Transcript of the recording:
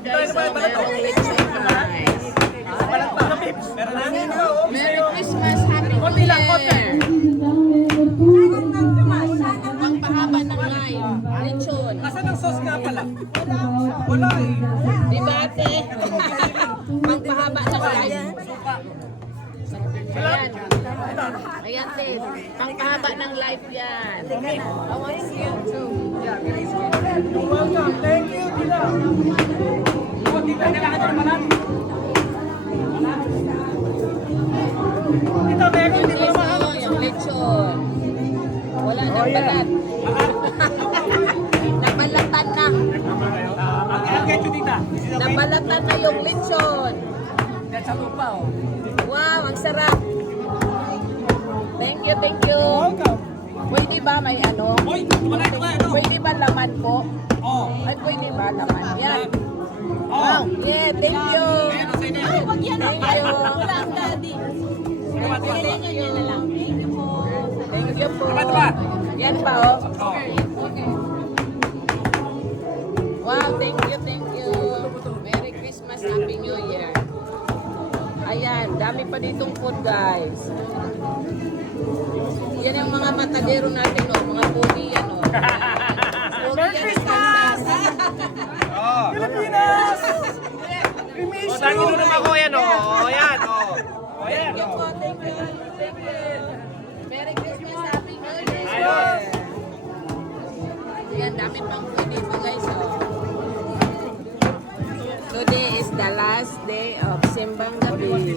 guys, so merong lechon rice. Merry Christmas, Happy New Year! Pangpahaba ng live, lechon. Nasaan ang sauce nga pala? Wala eh. Diba ate? Pangpahaba ng live. Ayan. Ayan din. Pangpahaba ng live yan. I want to see you too. Welcome. Thank you, Tila. Oh, Tila, kailangan nyo naman. Tita, meron. Di ba Ito, yung lechon. Wala nang balat. Nabalatan na. Ang ketcho, Tita. Nabalatan na yung lechon. Yan sa lupa, oh. Wow, ang sarap. Thank you, thank you. Welcome. Pwede ba may ano? Uy, wala ito ba? Ito. Pwede ba laman po? Oh. Ay, pwede ba laman? Yan. Oh. Wow, yeah, thank you. Ayan, sa inyo. Thank you. Wala ang daddy. Thank you po. Diba, diba? Yan pa, oh. Oh. Wow, thank you, thank you. Merry Christmas, Happy New Year. Ayan, dami pa ditong food, guys. Yan yung mga matadero natin, oh. Mga pogi yan, oh. Pogi yan sa Kansas. Oh. Pilipinas! O, dahil naman ako yan, o. O, yan, o. O, yan, Thank you o. po, thank you. Thank you. Merry Christmas, Happy New Year. Ayos. Ayan, dami pang food dito, guys, oh. Today is the last day of Simbang Gabi.